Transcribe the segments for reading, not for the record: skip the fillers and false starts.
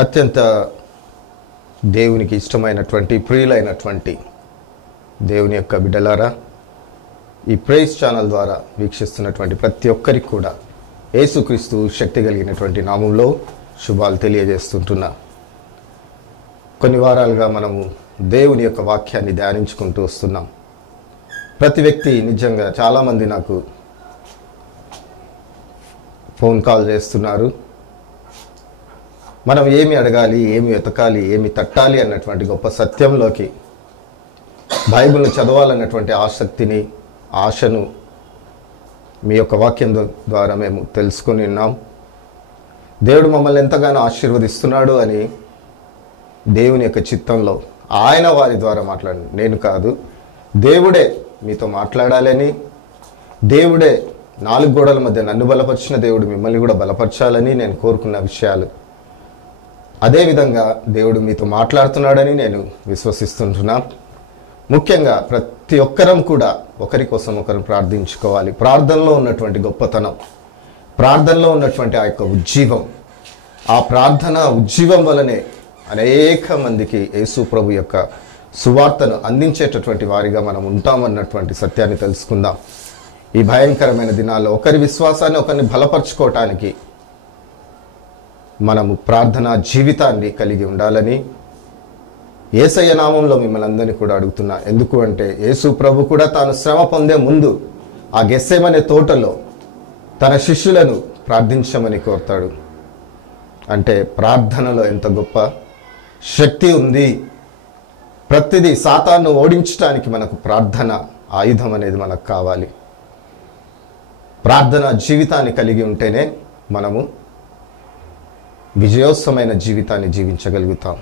అత్యంత దేవునికి ఇష్టమైనటువంటి ప్రియులైనటువంటి దేవుని యొక్క బిడ్డలారా, ఈ ప్రైజ్ ఛానల్ ద్వారా వీక్షిస్తున్నటువంటి ప్రతి ఒక్కరికి కూడా యేసుక్రీస్తు శక్తి కలిగినటువంటి నామంలో శుభాలు తెలియజేస్తుంటున్నా. కొన్ని వారాలుగా మనము దేవుని యొక్క వాక్యాన్ని ధ్యానించుకుంటూ వస్తున్నాం. ప్రతి వ్యక్తి నిజంగా చాలామంది నాకు ఫోన్ కాల్ చేస్తున్నారు. మనం ఏమి అడగాలి, ఏమి వెతకాలి, ఏమి తట్టాలి అన్నటువంటి గొప్ప సత్యంలోకి, బైబిల్ను చదవాలన్నటువంటి ఆసక్తిని, ఆశను మీ యొక్క వాక్యం ద్వారా మేము తెలుసుకుని ఉన్నాం. దేవుడు మమ్మల్ని ఎంతగానో ఆశీర్వదిస్తున్నాడు అని దేవుని యొక్క చిత్తంలో ఆయన వారి ద్వారా మాట్లాడి, నేను కాదు, దేవుడే మీతో మాట్లాడాలని, దేవుడే నాలుగు గోడల మధ్య నన్ను బలపరిచిన దేవుడు మిమ్మల్ని కూడా బలపరచాలని నేను కోరుకున్న విషయాలు. అదేవిధంగా దేవుడు మీతో మాట్లాడుతున్నాడని నేను విశ్వసిస్తుంటున్నా. ముఖ్యంగా ప్రతి ఒక్కరం కూడా ఒకరి కోసం ఒకరు ప్రార్థించుకోవాలి. ప్రార్థనలో ఉన్నటువంటి గొప్పతనం, ప్రార్థనలో ఉన్నటువంటి ఆ యొక్క ఉజ్జీవం, ఆ ప్రార్థన ఉజ్జీవం వలనే అనేక మందికి యేసు ప్రభు యొక్క సువార్తను అందించేటటువంటి వారిగా మనం ఉంటామన్నటువంటి సత్యాన్ని తెలుసుకుందాం. ఈ భయంకరమైన దినాల్లో ఒకరి విశ్వాసాన్ని ఒకరిని బలపరచుకోవటానికి మనము ప్రార్థనా జీవితాన్ని కలిగి ఉండాలని యేసయ్య నామంలో మిమ్మల్ని అందరినీ కూడా అడుగుతున్నా. ఎందుకు అంటే యేసు ప్రభు కూడా తాను శ్రమ పొందే ముందు ఆ గెత్సేమనే తోటలో తన శిష్యులను ప్రార్థించమని కోరుతాడు. అంటే ప్రార్థనలో ఎంత గొప్ప శక్తి ఉంది. ప్రతిదీ సాతాను ఓడించడానికి మనకు ప్రార్థన ఆయుధం అనేది మనకు కావాలి. ప్రార్థన జీవితాన్ని కలిగి ఉంటేనే మనము విజయోత్సవమైన జీవితాన్ని జీవించగలుగుతాం.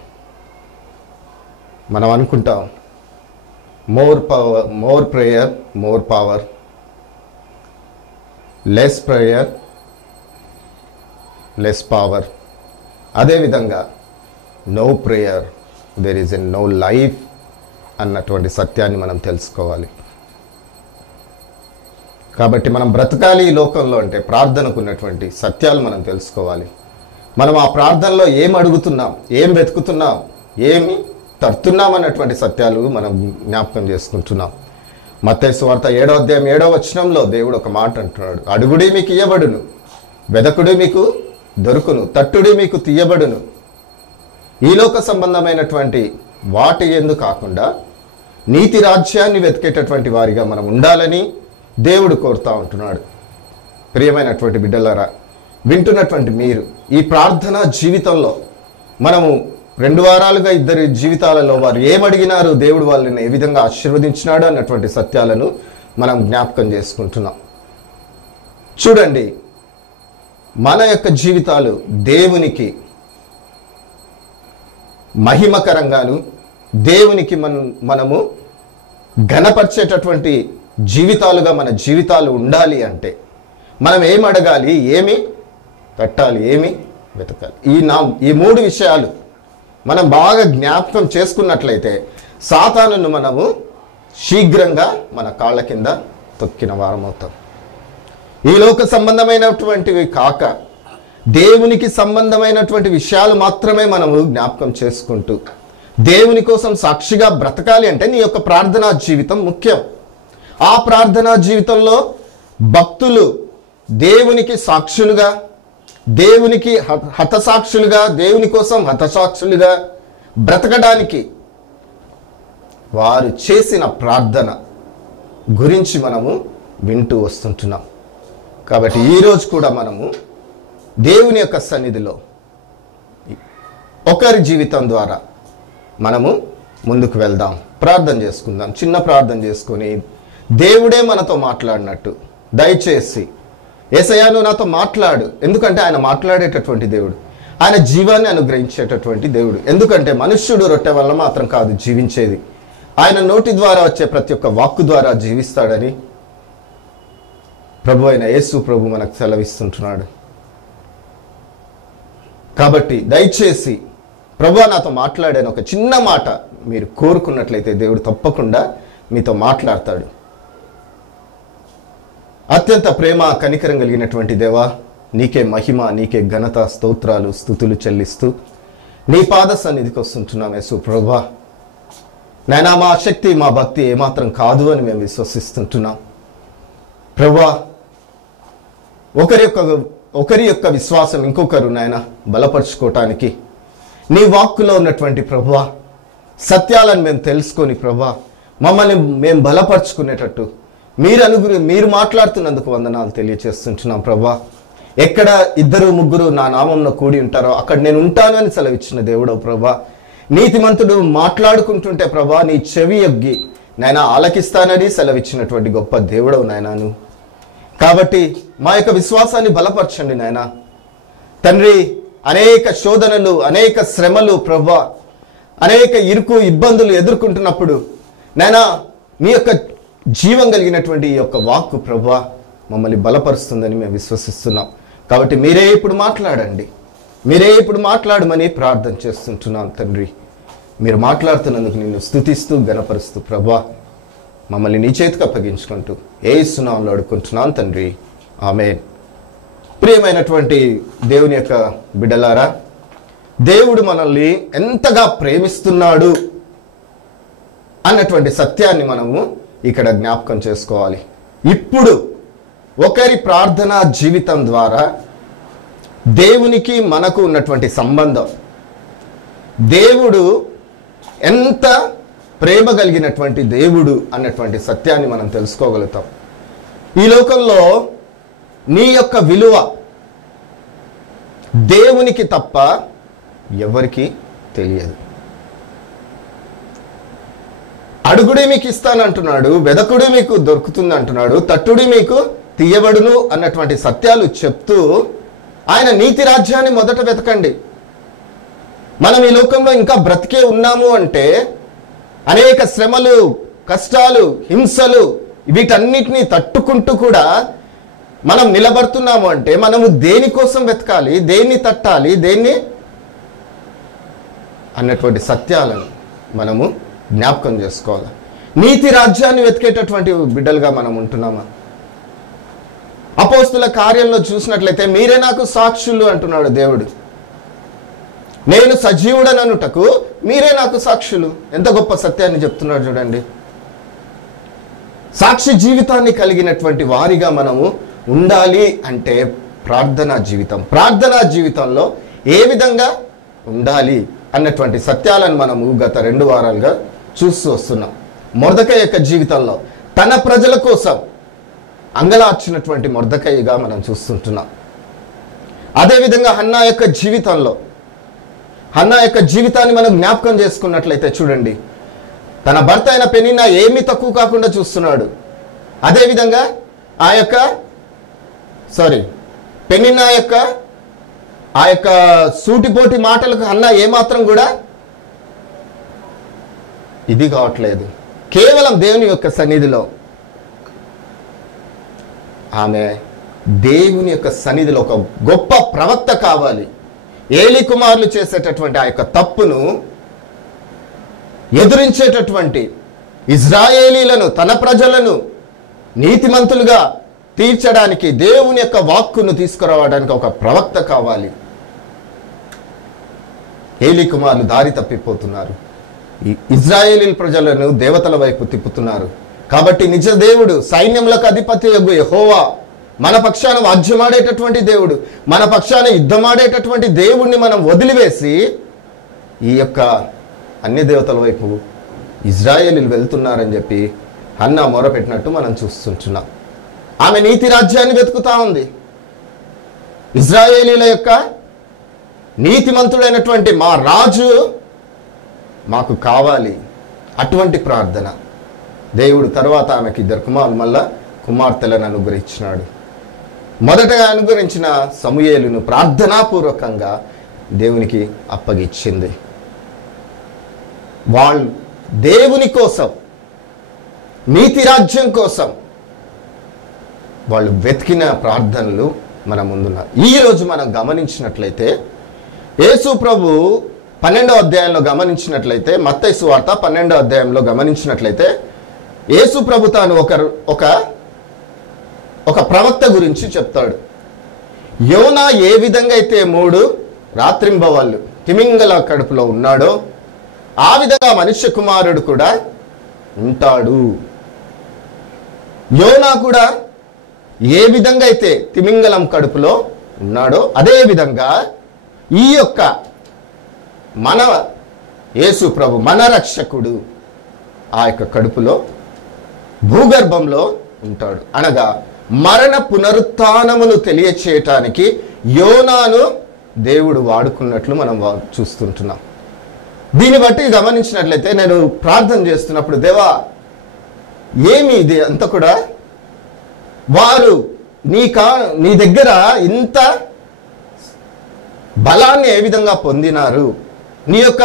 మనం అనుకుంటాం more prayer more power, less prayer less power. అదేవిధంగా no prayer there is a no life అన్నటువంటి సత్యాన్ని మనం తెలుసుకోవాలి. కాబట్టి మనం బ్రతకాలి ఈ లోకంలో అంటే ప్రార్థనకు ఉన్నటువంటి సత్యాలు మనం తెలుసుకోవాలి. మనం ఆ ప్రార్థనలో ఏం అడుగుతున్నాం, ఏం వెతుకుతున్నాం, ఏమి తడుతున్నాం అన్నటువంటి సత్యాలు మనం జ్ఞాపకం చేసుకుంటున్నాం. మత్తయి సువార్త 7వ అధ్యాయం 7వ వచనంలో దేవుడు ఒక మాట అంటున్నాడు, అడుగుడి మీకు ఇయ్యబడును, వెదకుడి మీకు దొరుకును, తట్టుడి మీకు తీయబడును. ఈ లోక సంబంధమైనటువంటి వాటి యందు కాకుండా నీతి రాజ్యాన్ని వెతికేటటువంటి వారిగా మనం ఉండాలని దేవుడు కోరుతూ ఉంటున్నాడు. ప్రియమైనటువంటి బిడ్డలారా, వింటున్నటువంటి మీరు ఈ ప్రార్థనా జీవితంలో మనము 2 వారాలుగా ఇద్దరి జీవితాలలో వారు ఏమడిగినారు, దేవుడు వాళ్ళని ఏ విధంగా ఆశీర్వదించినాడు అన్నటువంటి సత్యాలను మనం జ్ఞాపకం చేసుకుంటున్నాం. చూడండి, మన యొక్క జీవితాలు దేవునికి మహిమకరంగాను దేవునికి మనము ఘనపరిచేటటువంటి జీవితాలుగా మన జీవితాలు ఉండాలి అంటే మనం ఏం అడగాలి, ఏమి తట్టాలి, ఏమి వెతకాలి. ఈ 3 విషయాలు మనం బాగా జ్ఞాపకం చేసుకున్నట్లయితే సాతానును మనము శీఘ్రంగా మన కాళ్ళ కింద తొక్కిన వారం అవుతాం. ఈ లోక సంబంధమైనటువంటివి కాక దేవునికి సంబంధమైనటువంటి విషయాలు మాత్రమే మనము జ్ఞాపకం చేసుకుంటూ దేవుని కోసం సాక్షిగా బ్రతకాలి అంటే నీ యొక్క ప్రార్థనా జీవితం ముఖ్యం. ఆ ప్రార్థనా జీవితంలో భక్తులు దేవునికి సాక్షులుగా, దేవునికి హతసాక్షులుగా, దేవుని కోసం హతసాక్షులుగా బ్రతకడానికి వారు చేసిన ప్రార్థన గురించి మనము వింటూ వస్తుంటున్నాం. కాబట్టి ఈరోజు కూడా మనము దేవుని యొక్క సన్నిధిలో ఒకరి జీవితం ద్వారా మనము ముందుకు వెళ్దాం, ప్రార్థన చేసుకుందాం. చిన్న ప్రార్థన చేసుకొని దేవుడే మనతో మాట్లాడినట్టు దయచేసి యేసయ్యా నువ్వు నాతో మాట్లాడు. ఎందుకంటే ఆయన మాట్లాడేటటువంటి దేవుడు, ఆయన జీవాన్ని అనుగ్రహించేటటువంటి దేవుడు. ఎందుకంటే మనుష్యుడు రొట్టె వల్ల మాత్రం కాదు జీవించేది, ఆయన నోటి ద్వారా వచ్చే ప్రతి ఒక్క వాక్కు ద్వారా జీవిస్తాడని ప్రభు అయిన యేసు ప్రభు మనకు సెలవిస్తుంటున్నాడు. కాబట్టి దయచేసి ప్రభువా నాతో మాట్లాడాను ఒక చిన్న మాట మీరు కోరుకున్నట్లయితే దేవుడు తప్పకుండా మీతో మాట్లాడతాడు. అత్యంత ప్రేమ కనికరం కలిగినటువంటి దేవా, నీకే మహిమ, నీకే ఘనత, స్తోత్రాలు, స్తుతులు చెల్లిస్తూ నీ పాద సన్నిధికి వస్తుంటున్నాం యేసు ప్రభువా. నాయనా, మా శక్తి మా భక్తి ఏమాత్రం కాదు అని మేము విశ్వసిస్తుంటున్నాం ప్రభువా. ఒకరి యొక్క విశ్వాసం ఇంకొకరు నాయన బలపరుచుకోవటానికి నీ వాక్కులో ఉన్నటువంటి ప్రభువా సత్యాలను మేము తెలుసుకొని ప్రభువా మమ్మల్ని మేము బలపరుచుకునేటట్టు మీరు మాట్లాడుతున్నందుకు వందనాలు తెలియచేస్తుంటున్నాం ప్రభువా. ఎక్కడ 2-3 నా నామంలో కూడి ఉంటారో అక్కడ నేను ఉంటానని సెలవిచ్చిన దేవుడవు ప్రభువా. నీతిమంతుడు మాట్లాడుకుంటుంటే ప్రభువా నీ చెవి యొగ్గి నాయన ఆలకిస్తానని సెలవిచ్చినటువంటి గొప్ప దేవుడవు నాయనాను. కాబట్టి మా యొక్క విశ్వాసాన్ని బలపరచండి నాయన తండ్రి. అనేక శోధనలు, అనేక శ్రమలు ప్రభువా, అనేక ఇరుకు ఇబ్బందులు ఎదుర్కొంటున్నప్పుడు నాయన మీ యొక్క జీవం కలిగినటువంటి ఈ యొక్క వాక్కు ప్రభువా మమ్మల్ని బలపరుస్తుందని మేము విశ్వసిస్తున్నాం. కాబట్టి మీరే ఇప్పుడు మాట్లాడండి, మీరే ఇప్పుడు మాట్లాడమని ప్రార్థన చేస్తుంటున్నాం తండ్రి. మీరు మాట్లాడుతున్నందుకు నిన్ను స్తుతిస్తూ గణపరుస్తూ ప్రభువా మమ్మల్ని నీ చేతికి అప్పగించుకుంటూ యేసు నామములో అడుగుకుంటున్నాను తండ్రి, ఆమేన్. ప్రియమైనటువంటి దేవుని యొక్క బిడ్డలారా, దేవుడు మనల్ని ఎంతగా ప్రేమిస్తున్నాడు అన్నటువంటి సత్యాన్ని మనము ఇక్కడ జ్ఞాపకం చేసుకోవాలి. ఇప్పుడు ఒకరి ప్రార్థనా జీవితం ద్వారా దేవునికి మనకు ఉన్నటువంటి సంబంధం, దేవుడు ఎంత ప్రేమ కలిగినటువంటి దేవుడు అన్నటువంటి సత్యాన్ని మనం తెలుసుకోగలుగుతాం. ఈ లోకంలో నీ యొక్క విలువ దేవునికి తప్ప ఎవరికి తెలియదు. అడుగుడి మీకు ఇస్తానంటున్నాడు, వెదకుడి మీకు దొరుకుతుంది అంటున్నాడు, తట్టుడి మీకు తీయబడును అన్నటువంటి సత్యాలు చెప్తూ ఆయన నీతి రాజ్యాన్ని మొదట వెతకండి. మనం ఈ లోకంలో ఇంకా బ్రతికే ఉన్నాము అంటే అనేక శ్రమలు, కష్టాలు, హింసలు వీటన్నిటినీ తట్టుకుంటూ కూడా మనం నిలబడుతున్నాము అంటే మనము దేనికోసం వెతకాలి, దేన్ని తట్టాలి, దేన్ని అన్నటువంటి సత్యాలను మనము జ్ఞాపకం చేసుకోవాలి. నీతి రాజ్యాన్ని వెతికేటటువంటి బిడ్డలుగా మనం ఉంటున్నామా? అపోస్తుల కార్యంలో చూసినట్లయితే మీరే నాకు సాక్షులు అంటున్నాడు దేవుడు. నేను సజీవుడననుటకు మీరే నాకు సాక్షులు. ఎంత గొప్ప సత్యాన్ని చెప్తున్నాడు చూడండి. సాక్షి జీవితాన్ని కలిగినటువంటి వారిగా మనము ఉండాలి అంటే ప్రార్థనా జీవితం, ప్రార్థనా జీవితంలో ఏ విధంగా ఉండాలి అన్నటువంటి సత్యాలను మనము గత 2 వారాలుగా చూస్తూ వస్తున్నాం. మొర్దెకై యొక్క జీవితంలో తన ప్రజల కోసం అంగలార్చినటువంటి మొర్దెకైగా మనం చూస్తుంటున్నాం. అదేవిధంగా హన్నా యొక్క జీవితంలో, హన్నా యొక్క జీవితాన్ని మనం జ్ఞాపకం చేసుకున్నట్లయితే చూడండి, తన భర్త అయిన పెనిన్నా ఏమీ తక్కువ కాకుండా చూస్తున్నాడు. అదేవిధంగా పెనిన్నా యొక్క ఆ యొక్క సూటిపోటి మాటలకు హన్నా ఏమాత్రం కూడా ఇది కావట్లేదు. కేవలం దేవుని యొక్క సన్నిధిలో ఆమె దేవుని యొక్క సన్నిధిలో ఒక గొప్ప ప్రవక్త కావాలి. ఏలీ కుమారులు చేసేటటువంటి ఆ యొక్క తప్పును ఎదురించేటటువంటి, ఇజ్రాయేలీలను తన ప్రజలను నీతిమంతులుగా తీర్చడానికి, దేవుని యొక్క వాక్కును తీసుకురావడానికి ఒక ప్రవక్త కావాలి. ఏలీ కుమారులు దారి తప్పిపోతున్నారు, ఈ ఇజ్రాయేలీ ప్రజలను దేవతల వైపు తిప్పుతున్నారు. కాబట్టి నిజ దేవుడు, సైన్యములకు అధిపతి యెహోవా, మన పక్షాన వాద్యమాడేటటువంటి దేవుడు, మన పక్షాన యుద్ధమాడేటటువంటి దేవుణ్ణి మనం వదిలివేసి ఈ యొక్క అన్య దేవతల వైపు ఇజ్రాయేలీలు వెళ్తున్నారని చెప్పి హన్నా మొరపెట్టినట్టు మనం చూస్తుంటున్నాం. ఆమె నీతి రాజ్యాన్ని వెతుకుతా ఉంది. ఇజ్రాయేలీల యొక్క నీతిమంతుడైనటువంటి మా రాజు మాకు కావాలి, అటువంటి ప్రార్థన. దేవుడు తర్వాత ఆమెకి 2 కుమారులు, మళ్ళా కుమార్తెలను అనుగ్రహించినాడు. మొదటగా అనుగ్రహించిన సమూయేలును ప్రార్థనాపూర్వకంగా దేవునికి అప్పగిచ్చింది. వాళ్ళు దేవుని కోసం, నీతి రాజ్యం కోసం వాళ్ళు వెతికిన ప్రార్థనలు మన ముందున్నారు. ఈరోజు మనం గమనించినట్లయితే యేసు ప్రభు 12వ అధ్యాయంలో గమనించినట్లయితే, మత్తయి సువార్త 12వ అధ్యాయంలో గమనించినట్లయితే యేసు ప్రభు తాను ఒక ప్రవక్త గురించి చెప్తాడు. యోనా ఏ విధంగా అయితే 3 రాత్రింబవళ్ళు తిమింగల కడుపులో ఉన్నాడో ఆ విధంగా మనుష్య కుమారుడు కూడా ఉంటాడు. యోనా కూడా ఏ విధంగా అయితే తిమింగలం కడుపులో ఉన్నాడో అదే విధంగా ఈ యొక్క మన యేసు ప్రభు మన రక్షకుడు ఆ యొక్క కడుపులో భూగర్భంలో ఉంటాడు. అనగా మరణ పునరుత్థానమును తెలియచేయటానికి యోనాను దేవుడు వాడుకున్నట్లు మనం చూస్తుంటున్నాం. దీన్ని బట్టి గమనించినట్లయితే నేను ప్రార్థన చేస్తున్నప్పుడు, దేవా ఏమి ఇది అంతా కూడా వారు నీ దగ్గర ఇంత బలాన్ని ఏ విధంగా పొందినారు, నీ యొక్క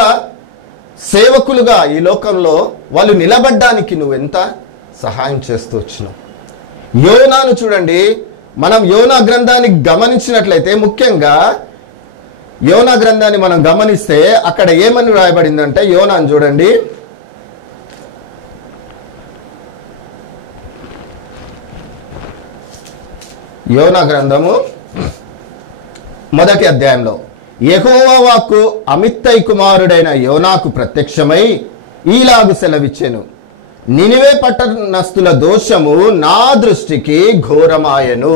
సేవకులుగా ఈ లోకంలో వాళ్ళు నిలబడ్డానికి నువ్వెంత సహాయం చేస్తూ వచ్చినావు. యోనాను చూడండి, మనం యోనా గ్రంథాన్ని గమనించినట్లయితే, ముఖ్యంగా యోనా గ్రంథాన్ని మనం గమనిస్తే అక్కడ ఏమని రాయబడిందంటే, యోనాను చూడండి, యోనా గ్రంథము 1వ అధ్యాయంలో యెహోవా వాక్కు అమిత్తై కుమారుడైన యోనాకు ప్రత్యక్షమై ఈలాగు సెలవిచ్చెను, నినివే పట్టణస్థుల దోషము నా దృష్టికి ఘోరమాయెను.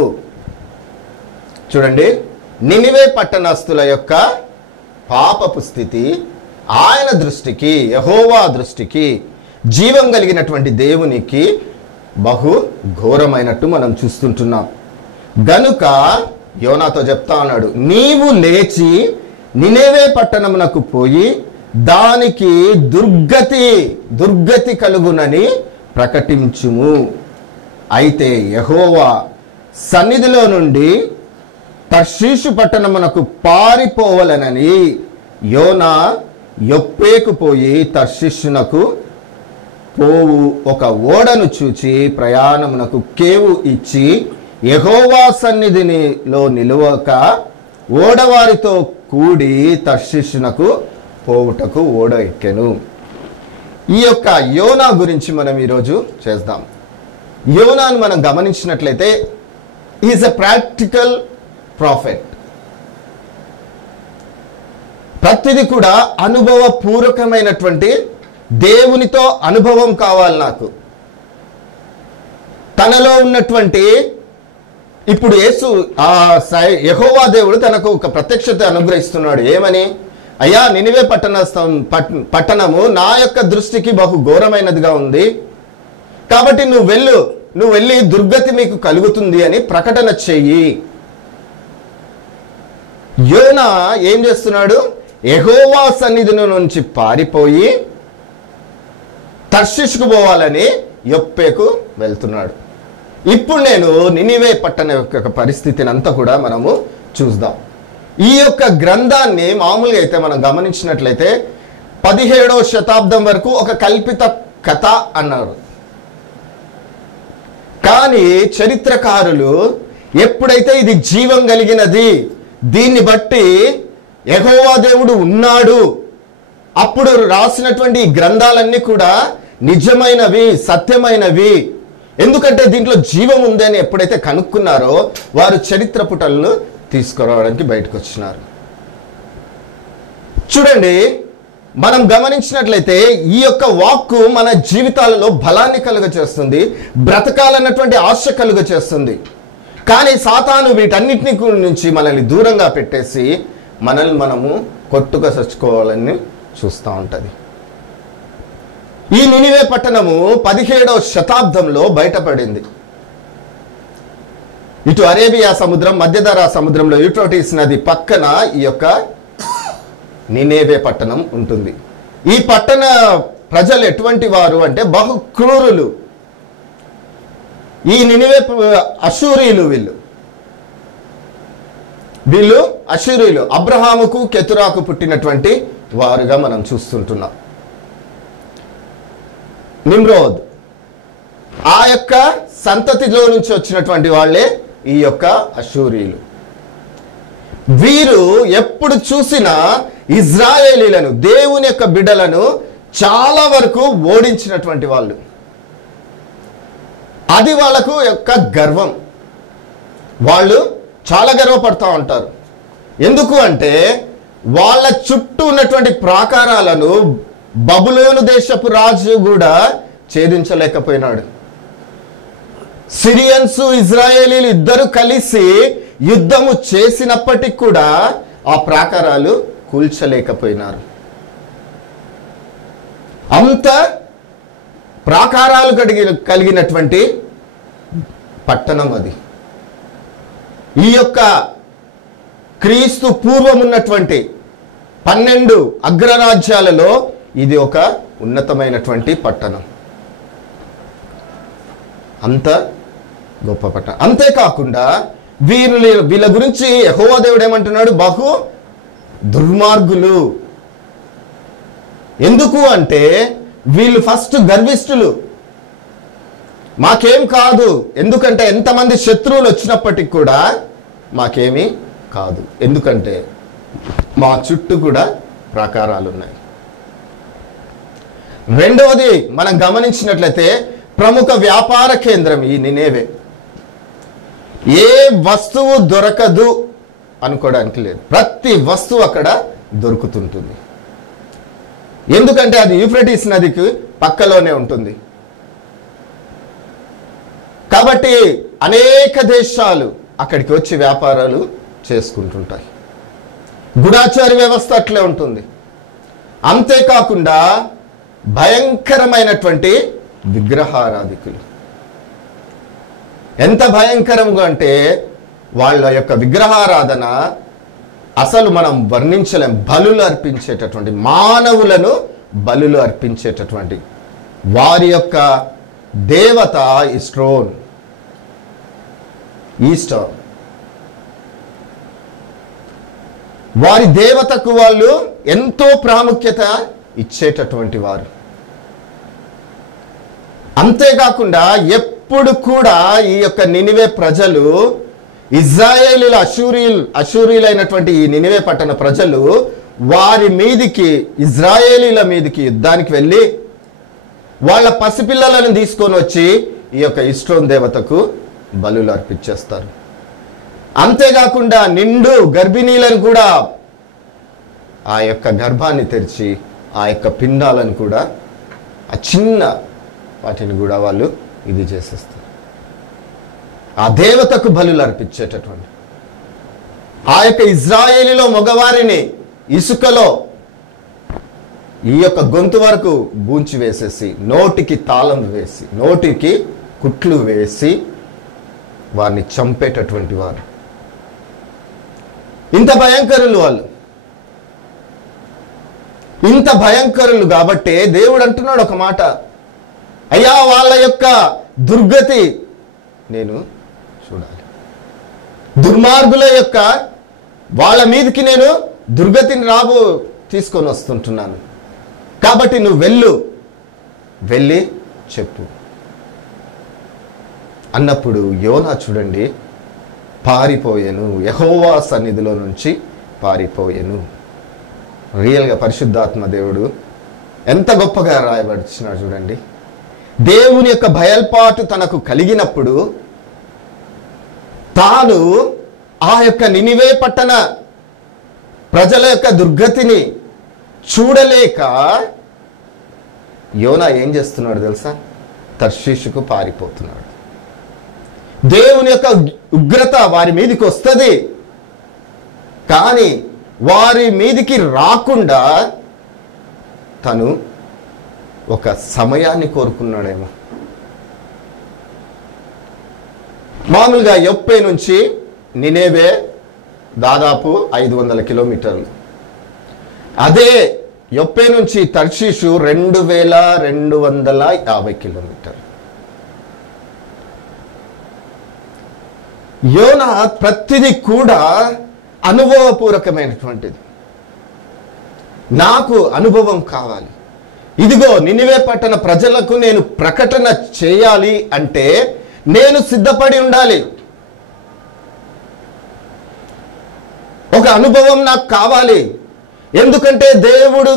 చూడండి, నినివే పట్టణస్థుల యొక్క పాపపు స్థితి ఆయన దృష్టికి, యెహోవా దృష్టికి, జీవం కలిగినటువంటి దేవునికి బహు ఘోరమైనట్టు మనం చూస్తుంటున్నాం. గనుక యోనాతో చెప్తా ఉన్నాడు, నీవు లేచి నినివే పట్టణమునకు పోయి దానికి దుర్గతి కలుగునని ప్రకటించుము. అయితే యెహోవా సన్నిధిలో నుండి తర్షీషు పట్టణమునకు పారిపోవలనని యోనా యొప్పేకు పోయి తర్షీషునకు పోవు ఒక ఓడను చూచి ప్రయాణమునకు కేవు ఇచ్చి యెహోవా సన్నిధిలో నిలువక ఓడవారితో కూడి తర్షీషునకు పోవుటకు ఓడ ఎక్కెను. ఈ యొక్క యోనా గురించి మనం ఈరోజు చేద్దాం. యోనాను మనం గమనించినట్లయితే ఈజ్ ఎ ప్రాక్టికల్ ప్రాఫెట్. ప్రతిది కూడా అనుభవపూర్వకమైనటువంటి, దేవునితో అనుభవం కావాలి నాకు. తనలో ఉన్నటువంటి, ఇప్పుడు యెహోవా దేవుడు తనకు ఒక ప్రత్యక్షత అనుగ్రహిస్తున్నాడు. ఏమని? అయ్యా, నినివే పట్టణము నా యొక్క దృష్టికి బహు ఘోరమైనదిగా ఉంది, కాబట్టి నువ్వు వెళ్ళి దుర్గతి మీకు కలుగుతుంది అని ప్రకటన చెయ్యి. యోనా ఏం చేస్తున్నాడు? యెహోవా సన్నిధి నుంచి పారిపోయి తర్షీషుకు పోవాలని యొప్పేకు వెళ్తున్నాడు. ఇప్పుడు నేను నినివే పట్టణ యొక్క పరిస్థితిని అంతా కూడా మనము చూద్దాం. ఈ యొక్క గ్రంథాన్ని మామూలుగా అయితే మనం గమనించినట్లయితే 17వ శతాబ్దం వరకు ఒక కల్పిత కథ అన్నారు. కానీ చరిత్రకారులు ఎప్పుడైతే ఇది జీవం కలిగినది, దీన్ని బట్టి యెహోవా దేవుడు ఉన్నాడు, అప్పుడు రాసినటువంటి ఈ గ్రంథాలన్నీ కూడా నిజమైనవి, సత్యమైనవి. ఎందుకంటే దీంట్లో జీవం ఉంది అని ఎప్పుడైతే కనుక్కున్నారో వారు చరిత్ర పుటలను తీసుకురావడానికి బయటకు వచ్చినారు. చూడండి, మనం గమనించినట్లయితే ఈ యొక్క వాక్కు మన జీవితాలలో బలాన్ని కలుగచేస్తుంది, బ్రతకాలన్నటువంటి ఆశ కలుగచేస్తుంది. కానీ సాతాను వీటన్నిటిని నుంచి మనల్ని దూరంగా పెట్టేసి మనల్ని మనము కొట్టుగా చచ్చుకోవాలని చూస్తూ ఉంటుంది. ఈ నినివే పట్టణము 17వ శతాబ్దంలో బయటపడింది. ఇటు అరేబియా సముద్రం, మధ్యధరా సముద్రంలో యూఫ్రటీస్ నది పక్కన ఈ యొక్క నినివే పట్టణం ఉంటుంది. ఈ పట్టణ ప్రజలు ఎటువంటి వారు అంటే బహు క్రూరులు. ఈ నినివే అశూరీలు, వీళ్ళు అశూరీలు అబ్రహాముకు కెతురాకు పుట్టినటువంటి వారుగా మనం చూస్తుంటున్నాం. నిమ్రోద్ ఆ యొక్క సంతతిలో నుంచి వచ్చినటువంటి వాళ్ళే ఈ యొక్క అశూరీలు. వీరు ఎప్పుడు చూసినా ఇజ్రాయేలీలను, దేవుని యొక్క బిడ్డలను చాలా వరకు ఓడించినటువంటి వాళ్ళు. అది వాళ్ళకు యొక్క గర్వం. వాళ్ళు చాలా గర్వపడుతూ ఉంటారు. ఎందుకు అంటే వాళ్ళ చుట్టూ ఉన్నటువంటి ప్రాకారాలను బబులోను దేశపు రాజు కూడా ఛేదించలేకపోయినాడు. సిరియన్స్, ఇజ్రాయేలీలు ఇద్దరు కలిసి యుద్ధము చేసినప్పటికీ కూడా ఆ ప్రాకారాలు కూల్చలేకపోయినారు. అంత ప్రాకారాలు కలిగినటువంటి పట్టణం అది. ఈ యొక్క క్రీస్తు పూర్వం ఉన్నటువంటి 12 అగ్రరాజ్యాలలో ఇది ఒక ఉన్నతమైనటువంటి పట్టణం. అంత గొప్ప పట్టణం. అంతేకాకుండా వీళ్ళ గురించి యెహోవా దేవుడు ఏమంటున్నాడు? బహు దుర్మార్గులు. ఎందుకు అంటే వీళ్ళు ఫస్ట్ గర్విష్ఠులు. మాకేం కాదు, ఎందుకంటే ఎంతమంది శత్రువులు వచ్చినప్పటికి కూడా మాకేమీ కాదు, ఎందుకంటే మా చుట్టూ కూడా ప్రాకారాలు ఉన్నాయి. రెండవది మనం గమనించినట్లయితే ప్రముఖ వ్యాపార కేంద్రం ఈ నినేవే. ఏ వస్తువు దొరకదు అనుకోవడానికి లేదు, ప్రతి వస్తువు అక్కడ దొరుకుతుంటుంది. ఎందుకంటే అది యూఫ్రటీస్ నదికి పక్కలోనే ఉంటుంది. కాబట్టి అనేక దేశాలు అక్కడికి వచ్చి వ్యాపారాలు చేసుకుంటుంటాయి. గూఢాచార వ్యవస్థ అట్లే ఉంటుంది. అంతేకాకుండా భయంకరమైనటువంటి విగ్రహారాధికులు. ఎంత భయంకరంగా అంటే వాళ్ళ యొక్క విగ్రహారాధన అసలు మనం వర్ణించలేం. బలులు అర్పించేటటువంటి, మానవులను బలులు అర్పించేటటువంటి వారి యొక్క దేవత ఈస్టర్. వారి దేవతకు వాళ్ళు ఎంతో ప్రాముఖ్యత ఇచ్చేటటువంటి వారు. అంతేకాకుండా ఎప్పుడు కూడా ఈ యొక్క నినివే ప్రజలు, ఇజ్రాయేలీల అశూరీలైనటువంటి ఈ నినివే పట్టణ ప్రజలు వారి మీదికి, ఇజ్రాయేలీల మీదికి యుద్ధానికి వెళ్ళి వాళ్ళ పసిపిల్లలను తీసుకొని వచ్చి ఈ యొక్క ఇస్ట్రోన్ దేవతకు బలులు అర్పించేస్తారు. అంతేకాకుండా నిండు గర్భిణీలను కూడా ఆ యొక్క గర్భాన్ని తెరిచి ఆ యొక్క పిండాలను కూడా, ఆ చిన్న వాటిని కూడా వాళ్ళు ఇది చేసేస్తారు. ఆ దేవతకు బలులు అర్పించేటటువంటి ఆ యొక్క ఇజ్రాయేలీలో మగవారిని ఇసుకలో ఈ యొక్క గొంతు వరకు బూంచి వేసేసి, నోటికి తాళం వేసి, నోటికి కుట్లు వేసి వారిని చంపేటటువంటి వారు. ఇంత భయంకరులు వాళ్ళు. ఇంత భయంకరులు కాబట్టే దేవుడు అంటున్నాడు ఒక మాట, అయ్యా వాళ్ళ యొక్క దుర్గతి నేను చూడాలి. దుర్మార్గుల యొక్క వాళ్ళ మీదకి నేను దుర్గతిని తీసుకొని వస్తుంటున్నాను. కాబట్టి నువ్వు వెళ్ళి చెప్పు అన్నప్పుడు యోనా చూడండి పారిపోయాను, యెహోవా సన్నిధిలో నుంచి పారిపోయాను. రియల్గా పరిశుద్ధాత్మ దేవుడు ఎంత గొప్పగా రాయబడుచున్నాడు చూడండి. దేవుని యొక్క భయల్పాటు తనకు కలిగినప్పుడు తాను ఆ యొక్క నినివే పట్టణ ప్రజల యొక్క దుర్గతిని చూడలేక యోనా ఏం చేస్తున్నాడు తెలుసా? తర్షీషుకు పారిపోతున్నాడు. దేవుని యొక్క ఉగ్రత వారి మీదికి వస్తుంది, కానీ వారి మీదికి రాకుండా తను ఒక సమయాన్ని కోరుకున్నాడేమో. మామూలుగా యొప్పే నుంచి నినేవే దాదాపు 500 కిలోమీటర్లు. అదే యొప్పే నుంచి తర్షీషు 2250 కిలోమీటర్లు. యోనా ప్రతిదీ కూడా అనుభవపూర్వకమైనటువంటిది. నాకు అనుభవం కావాలి, ఇదిగో నినివే పట్టణ ప్రజలకు నేను ప్రకటన చేయాలి అంటే నేను సిద్ధపడి ఉండాలి. ఒక అనుభవం నాకు కావాలి. ఎందుకంటే దేవుడు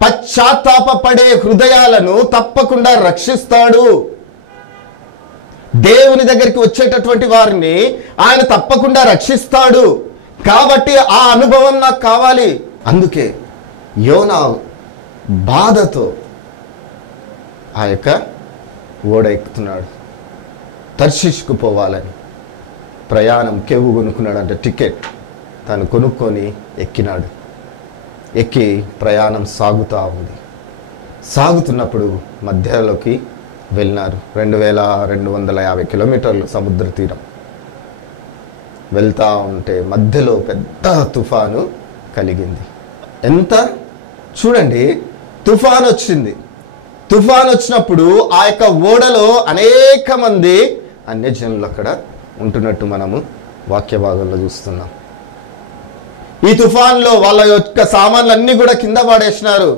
పశ్చాత్తాపపడే హృదయాలను తప్పకుండా రక్షిస్తాడు. దేవుని దగ్గరికి వచ్చేటటువంటి వారిని ఆయన తప్పకుండా రక్షిస్తాడు. కాబట్టి ఆ అనుభవం నాకు కావాలి. అందుకే యోనా బాధతో ఆ యొక్క ఓడ ఎక్కుతున్నాడు. తర్షీషుకు పోవాలని ప్రయాణం కెవ్వు కొనుక్కున్నాడు, అంటే టికెట్ తను కొనుక్కొని ఎక్కినాడు. ఎక్కి ప్రయాణం సాగుతూ ఉంది. సాగుతున్నప్పుడు మధ్యలోకి వెళ్ళినారు. 2250 కిలోమీటర్లు సముద్ర తీరం. వెళ్తూ ఉంటే మధ్యలో పెద్ద తుఫాను కలిగింది. ఎంత చూడండి, తుఫాను వచ్చింది. తుఫాను వచ్చినప్పుడు ఆ యొక్క ఓడలో అనేక మంది అన్యజనులు అక్కడ ఉంటున్నట్టు మనము వాక్య భాగంలో చూస్తున్నాం. ఈ తుఫాన్లో వాళ్ళ యొక్క సామాన్లన్నీ కూడా కింద పడేసినారు.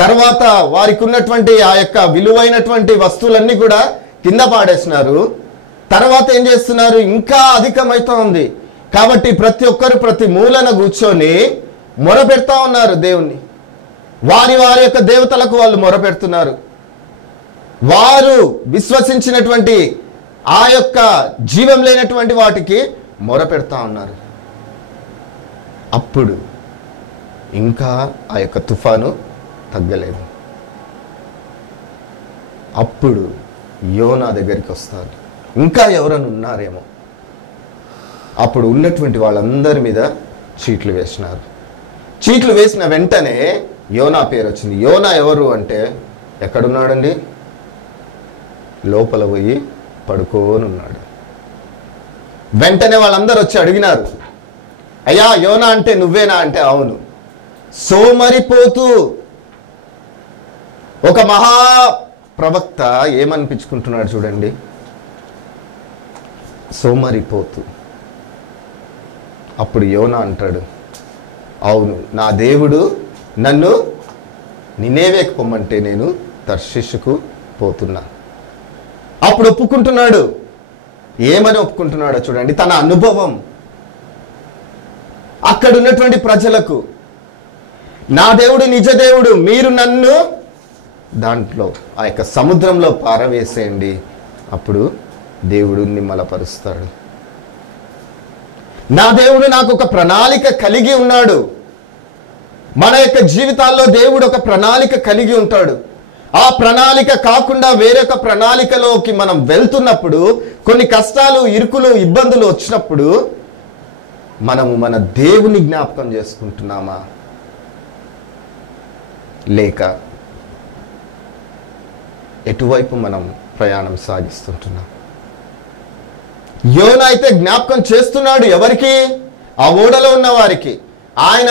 తర్వాత వారికి ఉన్నటువంటి ఆ యొక్క విలువైనటువంటి వస్తువులన్నీ కూడా కింద పాడేసినారు. తర్వాత ఏం చేస్తున్నారు, ఇంకా అధికమైతా ఉంది కాబట్టి ప్రతి ఒక్కరు ప్రతి మూలన కూర్చొని మొరపెడతా ఉన్నారు దేవుణ్ణి. వారి వారి యొక్క దేవతలకు వాళ్ళు మొరపెడుతున్నారు. వారు విశ్వసించినటువంటి ఆ యొక్క జీవం లేనటువంటి వాటికి మొరపెడతా ఉన్నారు. అప్పుడు ఇంకా ఆ యొక్క తుఫాను తగ్గలేదు. అప్పుడు యోనా దగ్గరికి వస్తారు. ఇంకా ఎవరైనా ఉన్నారేమో. అప్పుడు ఉన్నటువంటి వాళ్ళందరి మీద చీట్లు వేసినారు. చీట్లు వేసిన వెంటనే యోనా పేరు వచ్చింది. యోనా ఎవరు అంటే ఎక్కడున్నాడండి? లోపల పోయి పడుకోని ఉన్నాడు. వెంటనే వాళ్ళందరూ వచ్చి అడిగినారు, అయ్యా యోనా అంటే నువ్వేనా అంటే అవును. సోమరిపోతూ ఒక మహా ప్రవక్త ఏమనిపించుకుంటున్నాడు చూడండి, సోమరిపోతూ. అప్పుడు యోనా అంటాడు, అవును నా దేవుడు నన్ను నినేవేకి పొమ్మంటే నేను తర్షీషుకు పోతున్నా. అప్పుడు ఒప్పుకుంటున్నాడు. ఏమని ఒప్పుకుంటున్నాడో చూడండి, తన అనుభవం. అక్కడ ఉన్నటువంటి ప్రజలకు, నా దేవుడు నిజ దేవుడు, మీరు నన్ను దాంట్లో ఆ యొక్క సముద్రంలో పారవేసేయండి, అప్పుడు దేవుడు నిమ్మలపరుస్తాడు. నా దేవుడు నాకు ఒక ప్రణాళిక కలిగి ఉన్నాడు. మన యొక్క జీవితాల్లో దేవుడు ఒక ప్రణాళిక కలిగి ఉంటాడు. ఆ ప్రణాళిక కాకుండా వేరొక ప్రణాళికలోకి మనం వెళ్తున్నప్పుడు, కొన్ని కష్టాలు, ఇరుకులు, ఇబ్బందులు వచ్చినప్పుడు మనము మన దేవుని జ్ఞాపకం చేసుకుంటున్నామా, లేక ఎటువైపు మనం ప్రయాణం సాగిస్తుంటున్నాం? యోనా అయితే జ్ఞాపకం చేస్తున్నాడు. ఎవరికి? ఆ ఓడలో ఉన్న వారికి. ఆయన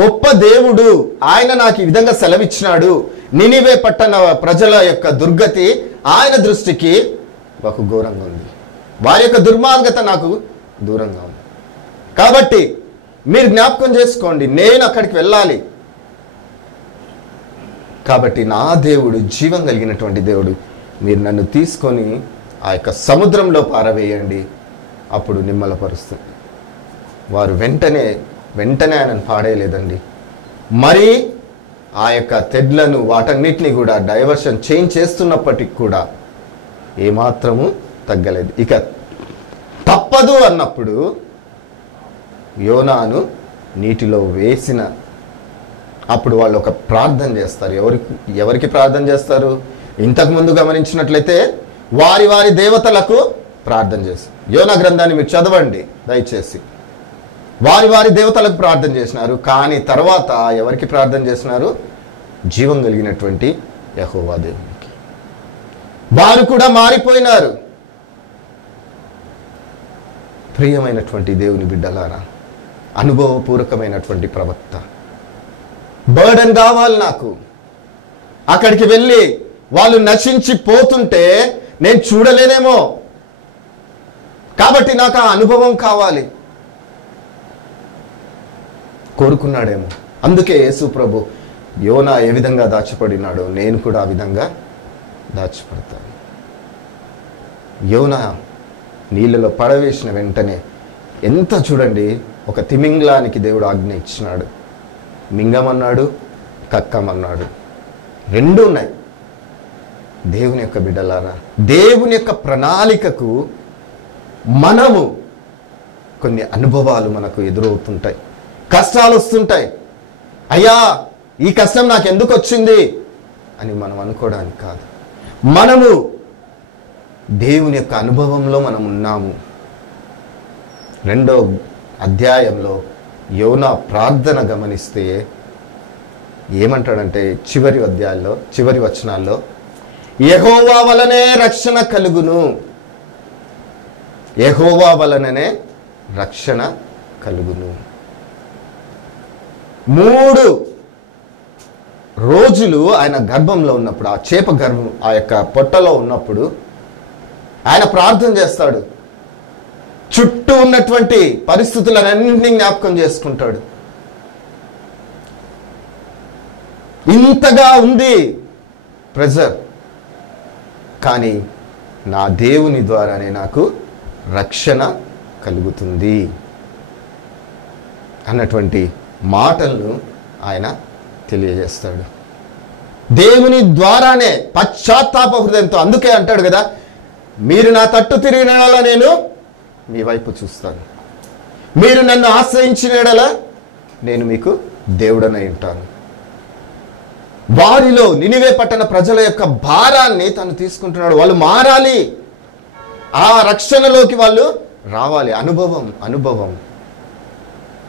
గొప్ప దేవుడు, ఆయన నాకు ఈ విధంగా సెలవిచ్చినాడు. నినివే పట్టణ ప్రజల యొక్క దుర్గతి ఆయన దృష్టికి బహు ఘోరంగా ఉంది. వారి యొక్క దుర్మార్గత నాకు దూరంగా ఉంది. కాబట్టి మీరు జ్ఞాపకం చేసుకోండి, నేను అక్కడికి వెళ్ళాలి. కాబట్టి నా దేవుడు జీవం కలిగినటువంటి దేవుడు, మీరు నన్ను తీసుకొని ఆ యొక్క సముద్రంలో పారవేయండి, అప్పుడు నిమ్మలపరుస్తుంది. వారు వెంటనే ఆయనను పాడేయలేదండి. మరి ఆ యొక్క తెడ్లను వాటన్నిటిని కూడా డైవర్షన్ చేంజ్ చేస్తున్నప్పటికి కూడా ఏమాత్రము తగ్గలేదు. ఇక తప్పదు అన్నప్పుడు యోనాను నీటిలో వేసిన అప్పుడు వాళ్ళు ఒక ప్రార్థన చేస్తారు. ఎవరికి ప్రార్థన చేస్తారు? ఇంతకుముందు గమనించినట్లయితే వారి వారి దేవతలకు ప్రార్థన చేస్తారు. యోనా గ్రంథాన్ని మీరు చదవండి దయచేసి. వారి వారి దేవతలకు ప్రార్థన చేసినారు, కానీ తర్వాత ఎవరికి ప్రార్థన చేసినారు? జీవం కలిగినటువంటి యెహోవా దేవునికి. వారు కూడా మారిపోయినారు. ప్రియమైనటువంటి దేవుని బిడ్డలారా, అనుభవపూర్వకమైనటువంటి ప్రవక్త, బర్డెన్ కావాలి నాకు. అక్కడికి వెళ్ళి వాళ్ళు నశించి పోతుంటే నేను చూడలేనేమో, కాబట్టి నాకు ఆ అనుభవం కావాలి కోరుకున్నాడేమో. అందుకే యేసు ప్రభు యోనా ఏ విధంగా దాచిపడినాడో నేను కూడా ఆ విధంగా దాచిపడతాను. యోనా నీళ్ళలో పడవేసిన వెంటనే ఎంత చూడండి, ఒక తిమింగలానికి దేవుడు ఆజ్ఞ ఇచ్చినాడు. మింగమన్నాడు, కక్కమన్నాడు, రెండు ఉన్నాయి. దేవుని యొక్క బిడ్డలారా, దేవుని యొక్క ప్రణాళికకు మనము కొన్ని అనుభవాలు మనకు ఎదురవుతుంటాయి, కష్టాలు వస్తుంటాయి. అయ్యా ఈ కష్టం నాకు ఎందుకు వచ్చింది అని మనం అనుకోవడానికి కాదు. మనము దేవుని యొక్క అనుభవంలో మనం ఉన్నాము. 2వ అధ్యాయంలో యోనా ప్రార్థన గమనిస్తే ఏమంటాడంటే చివరి అధ్యాయంలో చివరి వచనాల్లో యెహోవా వలనే రక్షణ కలుగును, యెహోవా వలననే రక్షణ కలుగును. 3 రోజులు ఆయన గర్భంలో ఉన్నప్పుడు, ఆ చేప గర్భం ఆ యొక్క పొట్టలో ఉన్నప్పుడు ఆయన ప్రార్థన చేస్తాడు. చుట్టూ ఉన్నటువంటి పరిస్థితులన్నింటినీ జ్ఞాపకం చేసుకుంటాడు. ఇంతగా ఉంది ప్రెజర్, కానీ నా దేవుని ద్వారానే నాకు రక్షణ కలుగుతుంది అన్నటువంటి మాటలను ఆయన తెలియజేస్తాడు. దేవుని ద్వారానే పశ్చాత్తాప హృదయంతో. అందుకే అంటాడు కదా, మీరు నా తట్టు తిరిగిన యెడల నేను మీ వైపు చూస్తాను, మీరు నన్ను ఆశ్రయించిన యెడల నేను మీకు దేవుడనై ఉంటాను. వారిలో నినివే పట్టణ ప్రజల యొక్క భారాన్ని తను తీసుకుంటున్నాడు. వాళ్ళు మారాలి, ఆ రక్షణలోకి వాళ్ళు రావాలి. అనుభవం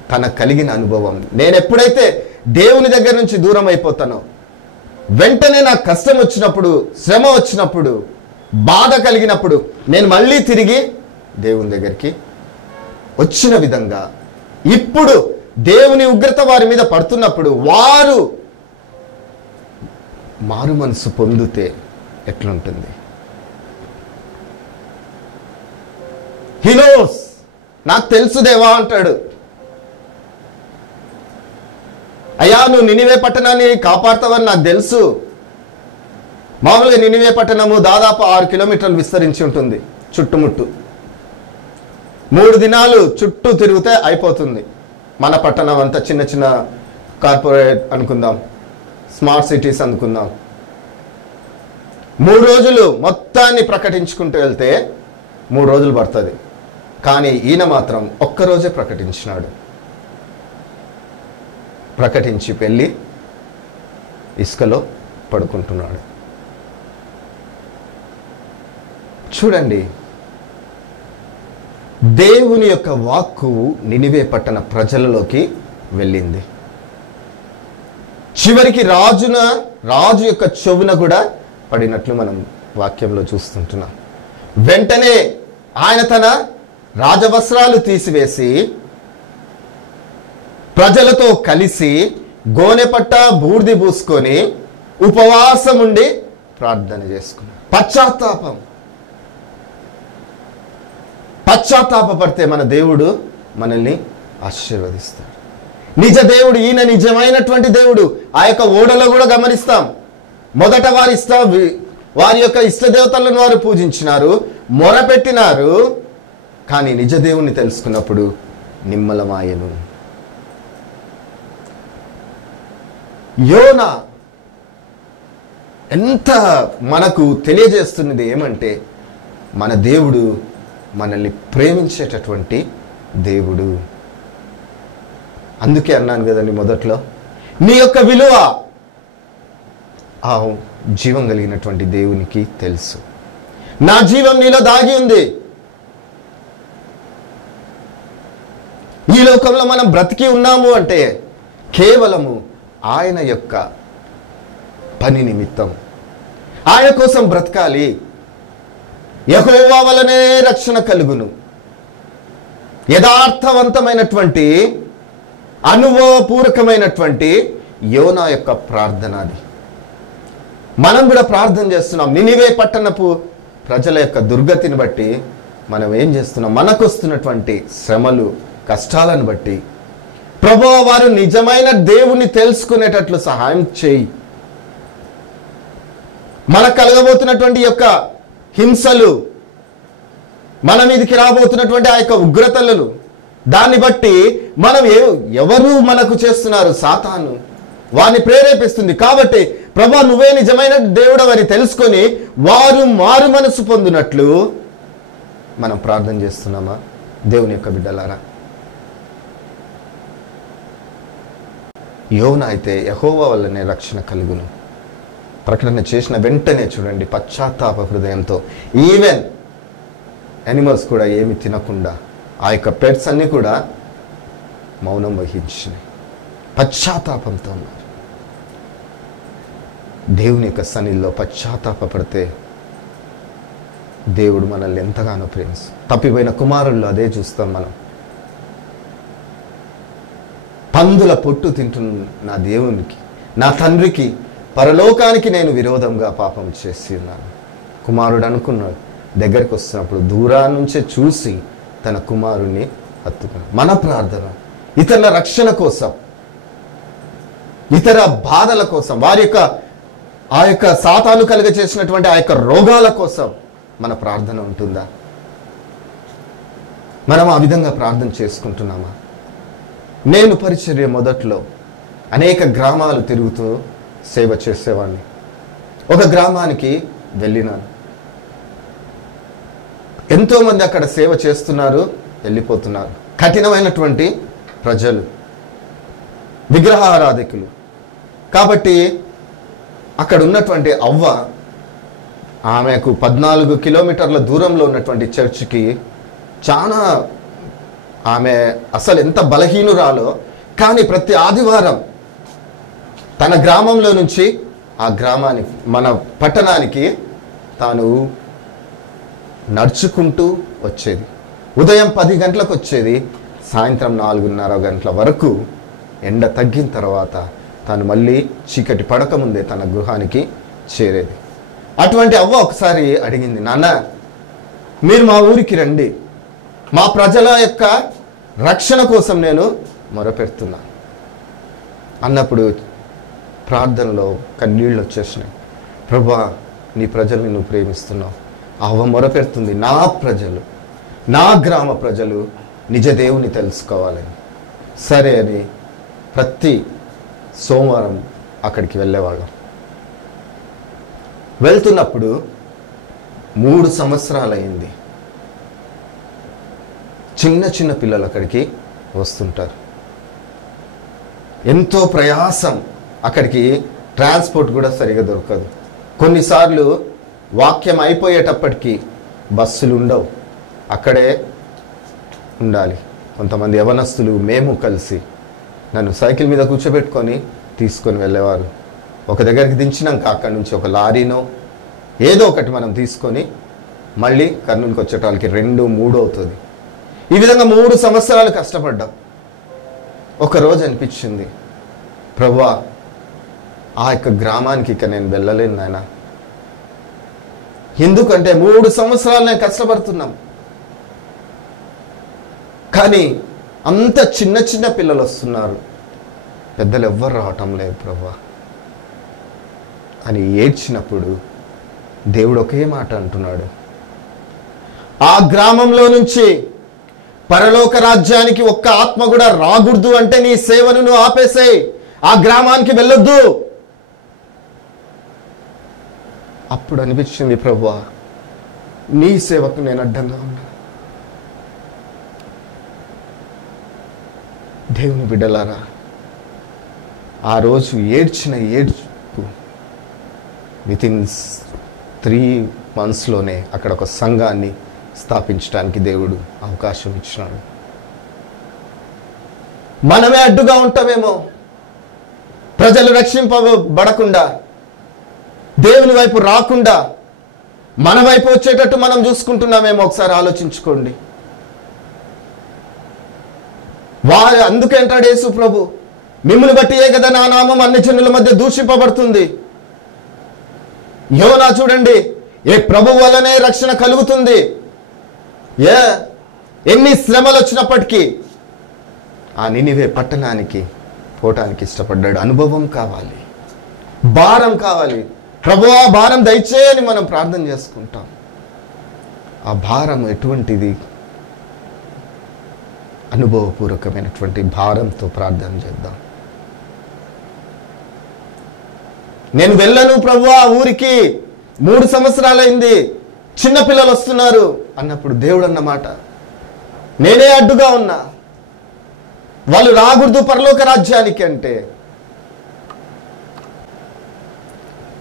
తనకు కలిగిన అనుభవం. నేను ఎప్పుడైతే దేవుని దగ్గర నుంచి దూరం అయిపోతానో, వెంటనే నాకు కష్టం వచ్చినప్పుడు, శ్రమ వచ్చినప్పుడు, బాధ కలిగినప్పుడు నేను మళ్ళీ తిరిగి దేవుని దగ్గరికి వచ్చిన విధంగా, ఇప్పుడు దేవుని ఉగ్రత వారి మీద పడుతున్నప్పుడు వారు మారు మనసు పొందితే ఎట్లుంటుంది? హి నోస్, నాకు తెలుసు దేవా అంటాడు. అయ్యా నువ్వు నినివే పట్టణాన్ని కాపాడుతావని నాకు తెలుసు. మామూలుగా నినివే పట్టణము దాదాపు 6 కిలోమీటర్లు విస్తరించి ఉంటుంది చుట్టుముట్టు. 3 దినాలు చుట్టూ తిరిగితే అయిపోతుంది. మన పట్టణం అంతా చిన్న చిన్న కార్పొరేట్ అనుకుందాం, స్మార్ట్ సిటీస్ అనుకుందాం. 3 రోజులు మొత్తాన్ని ప్రకటించుకుంటూ వెళ్తే 3 రోజులు పడుతుంది. కానీ ఈయన మాత్రం ఒక్కరోజే ప్రకటించినాడు. ప్రకటించి వెళ్ళి ఇసుకలో పడుకుంటున్నాడు. చూడండి, దేవుని యొక్క వాక్కు నినివే పట్టణ ప్రజలలోకి వెళ్ళింది. చివరికి రాజు యొక్క చెవున కూడా పడినట్లు మనం వాక్యంలో చూస్తుంటున్నాం. వెంటనే ఆయన తన రాజవస్త్రాలు తీసివేసి ప్రజలతో కలిసి గోనెపట్ట బూర్ది పూసుకొని ఉపవాసం ఉండి ప్రార్థన చేసుకున్నాడు. పశ్చాత్తాపడితే మన దేవుడు మనల్ని ఆశీర్వదిస్తాడు. నిజ దేవుడు, ఈయన నిజమైనటువంటి దేవుడు. ఆ యొక్క ఓడలో కూడా గమనిస్తాం, మొదట వారి యొక్క ఇష్టదేవతలను వారు పూజించినారు, మొరపెట్టినారు. కానీ నిజ దేవుణ్ణి తెలుసుకున్నప్పుడు నిమ్మలమాయను. యోనా ఎంత మనకు తెలియజేస్తున్నది ఏమంటే, మన దేవుడు మనల్ని ప్రేమించేటటువంటి దేవుడు. అందుకే అన్నాను కదండి మొదట్లో, నీ యొక్క విలువ ఆ జీవం కలిగినటువంటి దేవునికి తెలుసు. నా జీవం నీలో దాగి ఉంది. ఈ లోకంలో మనం బ్రతికి ఉన్నాము అంటే కేవలము ఆయన యొక్క పని నిమిత్తం, ఆయన కోసం బ్రతకాలి. యెహోవా వలనే రక్షణ కలుగును. యథార్థవంతమైనటువంటి అనుభవపూర్వకమైనటువంటి యోనా యొక్క ప్రార్థన అది. మనం కూడా ప్రార్థన చేస్తున్నాం. నినివే పట్టణపు ప్రజల యొక్క దుర్గతిని బట్టి మనం ఏం చేస్తున్నాం? మనకు వస్తున్నటువంటి శ్రమలు, కష్టాలను బట్టి ప్రభువా వారు నిజమైన దేవుని తెలుసుకునేటట్లు సహాయం చేయి. మనకు కలగబోతున్నటువంటి యొక్క హింసలు, మన మీదకి రాబోతున్నటువంటి ఆ యొక్క ఉగ్రతలను, దాన్ని బట్టి మనం ఎవరు మనకు చేస్తున్నారు? సాతాను వారిని ప్రేరేపిస్తుంది. కాబట్టి ప్రభువా నువ్వే నిజమైన దేవుడు అని తెలుసుకొని వారు మారు మనసు పొందినట్లు మనం ప్రార్థన చేస్తున్నామా దేవుని యొక్క బిడ్డలారా? యోనా అయితే యెహోవా వల్లనే రక్షణ కలుగును ప్రకటన చేసిన వెంటనే చూడండి పశ్చాత్తాప హృదయంతో ఈవెన్ యానిమల్స్ కూడా ఏమి తినకుండా ఆ యొక్క పెట్స్ అన్నీ కూడా మౌనం వహించినాయి, పశ్చాత్తాపంతో ఉన్నారు. దేవుని యొక్క సన్నిధిలో పశ్చాత్తాపడితే దేవుడు మనల్ని ఎంతగానో ప్రేమిస్తాడు. తప్పిపోయిన కుమారుల్లో అదే చూస్తాం మనం. పందుల పొట్టు తింటున్న నా దేవునికి, నా తండ్రికి, పరలోకానికి నేను విరోధంగా పాపం చేసి ఉన్నాను. కుమారుడు అనుకున్నాడు, దగ్గరికి వస్తున్నప్పుడు దూరాన్నించే చూసి తన కుమారుణ్ణి హత్తుకున్నాడు. మన ప్రార్థన ఇతరుల రక్షణ కోసం, ఇతర బాధల కోసం, వారి యొక్క ఆ యొక్క సాతాను కలుగ చేసినటువంటి ఆ యొక్క రోగాల కోసం మన ప్రార్థన ఉంటుందా? మనం ఆ విధంగా ప్రార్థన చేసుకుంటున్నామా? నేను పరిచర్య మొదట్లో అనేక గ్రామాలు తిరుగుతూ సేవ చేసేవాడిని. ఒక గ్రామానికి వెళ్ళినాను. ఎంతోమంది అక్కడ సేవ చేస్తున్నారు, వెళ్ళిపోతున్నారు. కఠినమైనటువంటి ప్రజలు, విగ్రహారాధికులు. కాబట్టి అక్కడ ఉన్నటువంటి అవ్వ ఆమెకు 14 కిలోమీటర్ల దూరంలో ఉన్నటువంటి చర్చికి చాలా, ఆమె అసలు ఎంత బలహీనురాలో, కానీ ప్రతి ఆదివారం తన గ్రామంలో నుంచి ఆ గ్రామానికి, మన పట్టణానికి తాను నడుచుకుంటూ వచ్చేది. ఉదయం 10 గంటలకు వచ్చేది, సాయంత్రం 4:30 గంటల వరకు ఎండ తగ్గిన తర్వాత తాను మళ్ళీ చీకటి పడకముందే తన గృహానికి చేరేది. అటువంటి అవ్వ ఒకసారి అడిగింది, నాన్న మీరు మా ఊరికి రండి, మా ప్రజల యొక్క రక్షణ కోసం నేను మొరపెడుతున్నాను అన్నప్పుడు ప్రార్థనలో కన్నీళ్ళు వచ్చేసినాయి. ప్రభా, నీ ప్రజల్ని నువ్వు ప్రేమిస్తున్నావు. అవ్వ మొరపెడుతుంది, నా ప్రజలు, నా గ్రామ ప్రజలు నిజ దేవుని తెలుసుకోవాలని. సరే అని ప్రతి సోమవారం అక్కడికి వెళ్ళేవాళ్ళం. వెళ్తున్నప్పుడు 3 సంవత్సరాలైంది. చిన్న చిన్న పిల్లలు అక్కడికి వస్తుంటారు. ఎంతో ప్రయాసం, అక్కడికి ట్రాన్స్పోర్ట్ కూడా సరిగా దొరకదు. కొన్నిసార్లు వాక్యం అయిపోయేటప్పటికి బస్సులు ఉండవు, అక్కడే ఉండాలి. కొంతమంది యవనస్తులు మేము కలిసి నన్ను సైకిల్ మీద కూర్చోబెట్టుకొని తీసుకొని వెళ్ళేవారు. ఒక దగ్గరికి దించినాక అక్కడి నుంచి ఒక లారీనో ఏదో ఒకటి మనం తీసుకొని మళ్ళీ కర్నూలుకి వచ్చేటానికి 2-3 అవుతుంది. ఈ విధంగా 3 సంవత్సరాలు కష్టపడ్డాం. ఒకరోజు అనిపించింది, ప్రభువా, ఆ యొక్క గ్రామానికి ఇక నేను వెళ్ళలేను నాయన. ఎందుకంటే 3 సంవత్సరాలు నేను కష్టపడుతున్నాం, కానీ అంత చిన్న చిన్న పిల్లలు వస్తున్నారు, పెద్దలు ఎవ్వరు రావటం లేదు ప్రభువా అని ఏడ్చినప్పుడు దేవుడు ఒకే మాట అంటున్నాడు, ఆ గ్రామంలో నుంచి పరలోక రాజ్యానికి ఒక్క ఆత్మ కూడా రాకూడదు అంటే నీ సేవను నువ్వు ఆపేసేయి, ఆ గ్రామానికి వెళ్ళొద్దు. అప్పుడు అనిపించింది, ప్రభువా నీ సేవకు నేను అడ్డంగా ఉన్నా. దేవుని బిడ్డలారా, ఆ రోజు ఏడ్చిన ఏడ్పు వితిన్ 3 monthsలోనే అక్కడ ఒక సంఘాన్ని స్థాపించడానికి దేవుడు అవకాశం ఇచ్చినాడు. మనమే అడ్డుగా ఉంటామేమో, ప్రజలు రక్షింపబడకుండా, దేవుని వైపు రాకుండా మన వైపు వచ్చేటట్టు మనం చూసుకుంటున్నామేమో. ఒకసారి ఆలోచించుకోండి. అందుకే అంటాడు యేసు ప్రభు, మిమ్మల్ని బట్టియే కదా నా నామం అన్ని జనుల మధ్య దూషింపబడుతుంది. యోనా చూడండి, ఏ ప్రభు వల్లనే రక్షణ కలుగుతుంది. ఎన్ని శ్రమలు వచ్చినప్పటికీ ఆ నినివే పట్టణానికి పోవటానికి ఇష్టపడ్డాడు. అనుభవం కావాలి, భారం కావాలి. ప్రభువా భారం దయచేయని మనం ప్రార్థన చేసుకుంటాం. ఆ భారం ఎటువంటిది? అనుభవపూర్వకమైనటువంటి భారంతో ప్రార్థన చేద్దాం. నేను వెళ్ళను ప్రభువా ఊరికి, 3 సంవత్సరాలైంది, చిన్నపిల్లలు వస్తున్నారు అన్నప్పుడు దేవుడు అన్నమాట, నేనే అడ్డుగా ఉన్నా, వాళ్ళు రాకూడదు పరలోక రాజ్యానికి అంటే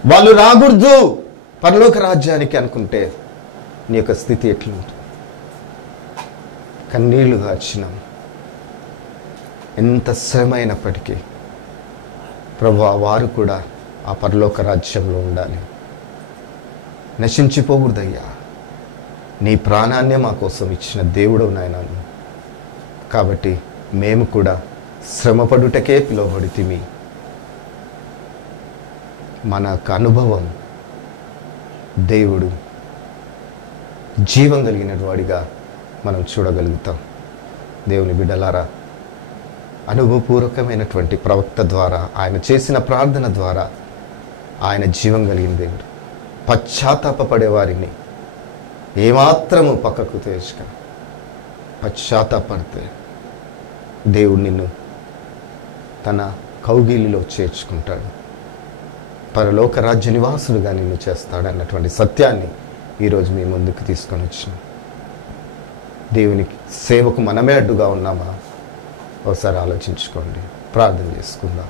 వాళ్ళు రాకూడదు పరలోక రాజ్యానికి అనుకుంటే నీ యొక్క స్థితి ఎట్లుంటుంది? కన్నీళ్లు గార్చినాం. ఎంత శ్రమ అయినప్పటికీ ప్రభువా వారు కూడా ఆ పరలోక రాజ్యంలో ఉండాలి. నశించిపోకూడదయ్యా. నీ ప్రాణాన్నే మా కోసం ఇచ్చిన దేవుడు నాయనా. కాబట్టి మేము కూడా శ్రమపడుటకే పిలువబడితిమి. మనకు అనుభవం దేవుడు జీవం కలిగిన వాడిగా మనం చూడగలుగుతాం. దేవుని బిడ్డలారా, అనుభవపూర్వకమైనటువంటి ప్రవక్త ద్వారా, ఆయన చేసిన ప్రార్థన ద్వారా ఆయన జీవం కలిగిన దేవుడు. పశ్చాత్తాపపడే వారిని ఏమాత్రము పక్కకు తేచక పశ్చాత్తాపడితే దేవుడు నిన్ను తన కౌగిలిలో చేర్చుకుంటాడు, పరలోక రాజ్య నివాసులుగా నిన్ను చేస్తాడు అన్నటువంటి సత్యాన్ని ఈరోజు మీ ముందుకు తీసుకొని వచ్చినాం. దేవుని సేవకు మనమే అడ్డుగా ఉన్నామా? ఒకసారి ఆలోచించుకోండి. ప్రార్థన చేసుకుందాం.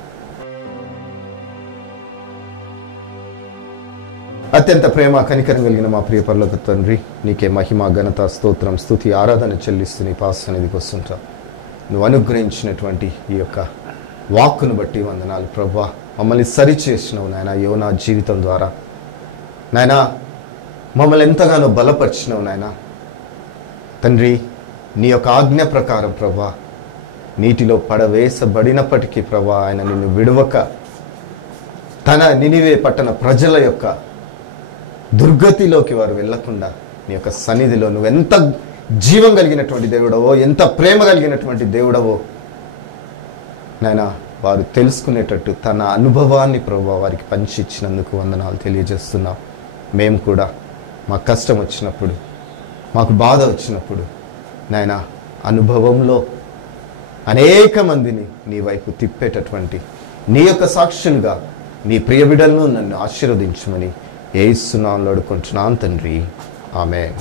అత్యంత ప్రేమ కనికరం కలిగిన మా ప్రియ పరలోక తండ్రి, నీకే మహిమ ఘనత స్తోత్రం స్తుతి ఆరాధన చెల్లిస్తూ నీ పాద సన్నిధికి వస్తుంటాం. నువ్వు అనుగ్రహించినటువంటి ఈ యొక్క వాక్కును బట్టి వందనాలు ప్రభువా. మమ్మల్ని సరిచేసినావు నాయన యోనా జీవితం ద్వారా. నాయన మమ్మల్ని ఎంతగానో బలపరిచినావు నాయన తండ్రి. నీ యొక్క ఆజ్ఞ ప్రకారం ప్రభువా నీటిలో పడవేసబడినప్పటికీ ప్రభువా ఆయన నిన్ను విడవక తన నినివే పట్టణ ప్రజల యొక్క దుర్గతిలోకి వారు వెళ్లకుండా నీ యొక్క సన్నిధిలో నువ్వెంత జీవం కలిగినటువంటి దేవుడవో, ఎంత ప్రేమ కలిగినటువంటి దేవుడవో నాయన వారు తెలుసుకునేటట్టు తన అనుభవాన్ని ప్రభువా వారికి పంచి ఇచ్చినందుకు వందనాలు తెలియజేస్తున్నాం. మేము కూడా మాకు కష్టం వచ్చినప్పుడు, మాకు బాధ వచ్చినప్పుడు నాయన అనుభవంలో అనేక మందిని నీ వైపు తిప్పేటటువంటి నీ యొక్క సాక్షులుగా నీ ప్రియ బిడ్డలను నన్ను ఆశీర్వదించమని యేసు నామములో అడుగుకుంటున్నాను తండ్రి. ఆమేన్.